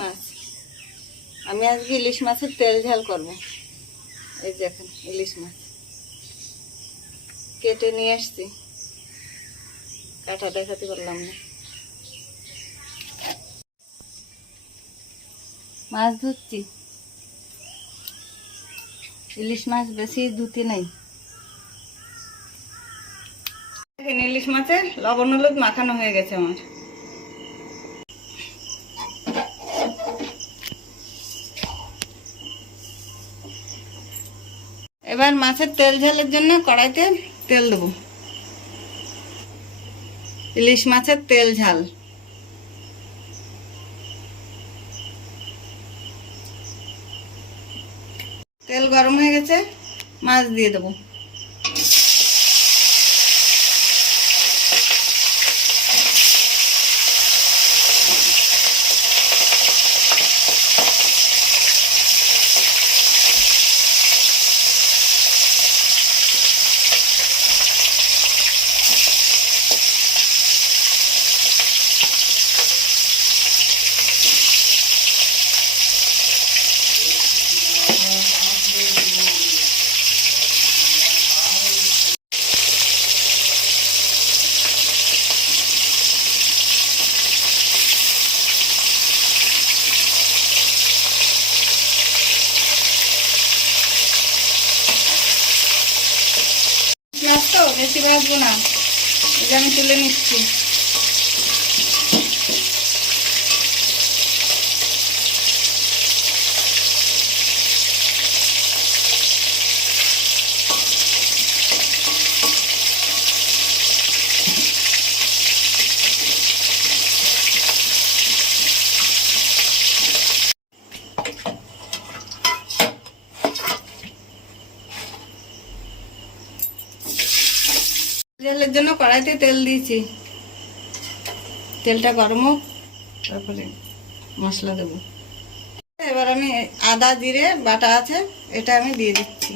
মাছ। আমি আজকে ইলিশ মাছের তেল ঝাল করব। এই দেখেন ইলিশ মাছ কেটে নিয়ে আসছি, কাটা দেখাতে পারলাম না। মাছ ধুচ্ছি, ইলিশ মাছ বেশি ধুতে নাই। ইলিশ মাছে লবণ হলুদ মাখানো হয়ে গেছে আমার। এবার মাছের তেল ঝালের জন্য কড়াইতে তেল দেবো। ইলিশ মাছের তেল ঝাল। তেল গরম হয়ে গেছে, মাছ দিয়ে দেবো। মাছ তো বেশি ভাজবো না, এটা আমি তুলে নিচ্ছি। তেলের জন্য কড়াইতে তেল দিয়েছি, তেলটা গরম হোক, তারপরে মশলা দেবো। এবার আমি আদা জিরে বাটা আছে এটা আমি দিয়ে দিচ্ছি।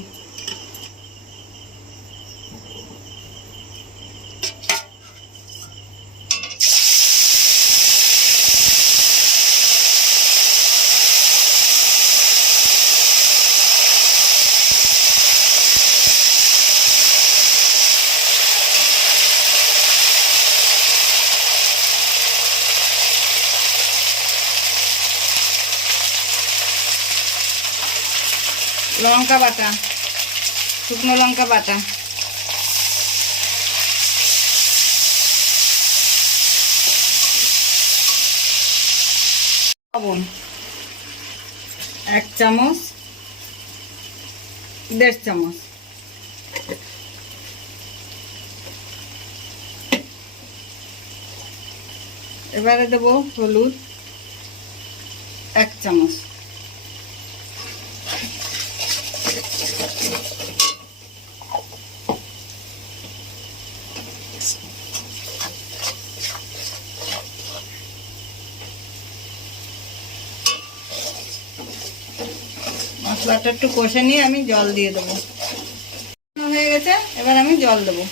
লঙ্কা বাটা, শুকনো লঙ্কা বাটা, লবণ 1 চামচ 1.5 চামচ, এবারে দেবো হলুদ 1 চামচ, মশলাটা একটু কষে নিয়ে আমি জল দিয়ে দেবো। হয়ে গেছে, এবার আমি জল দেবো।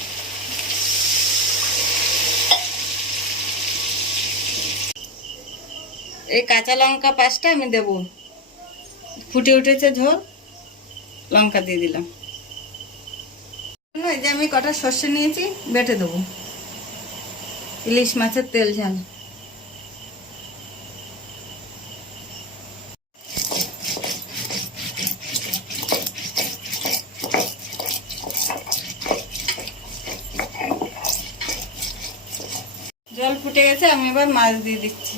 এই কাঁচা লঙ্কা 5টা আমি দেবো, ফুটে উঠেছে ঝোল, লঙ্কা দিয়ে দিলাম। এই যে আমি কটা সর্ষে নিয়েছি, বেটে দেবো। ইলিশ মাছের তেল ঝাল। জল ফুটে গেছে, আমি এবার মাছ দিয়ে দিচ্ছি।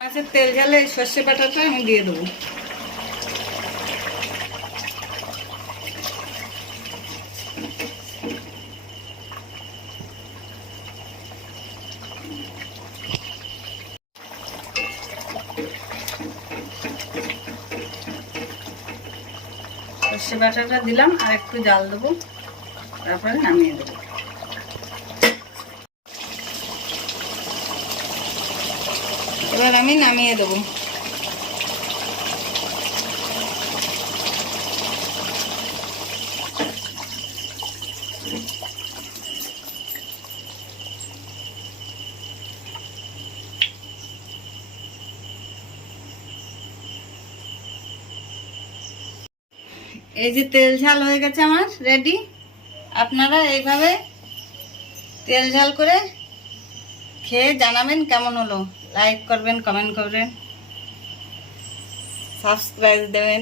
মাছের তেল ঝালে সর্ষে বাটাটা আমি দিয়ে দেবো। সর্ষে বাটাটা দিলাম, আর একটু জাল দেবো, তারপরে নামিয়ে দেবো। এবার আমি নামিয়ে দেবো। এই যে তেল ঝাল হয়ে গেছে আমার রেডি। আপনারা এইভাবে তেল ঝাল করে খেয়ে জানাবেন কেমন হলো। লাইক করবেন, কমেন্ট করবেন, সাবস্ক্রাইব দেবেন।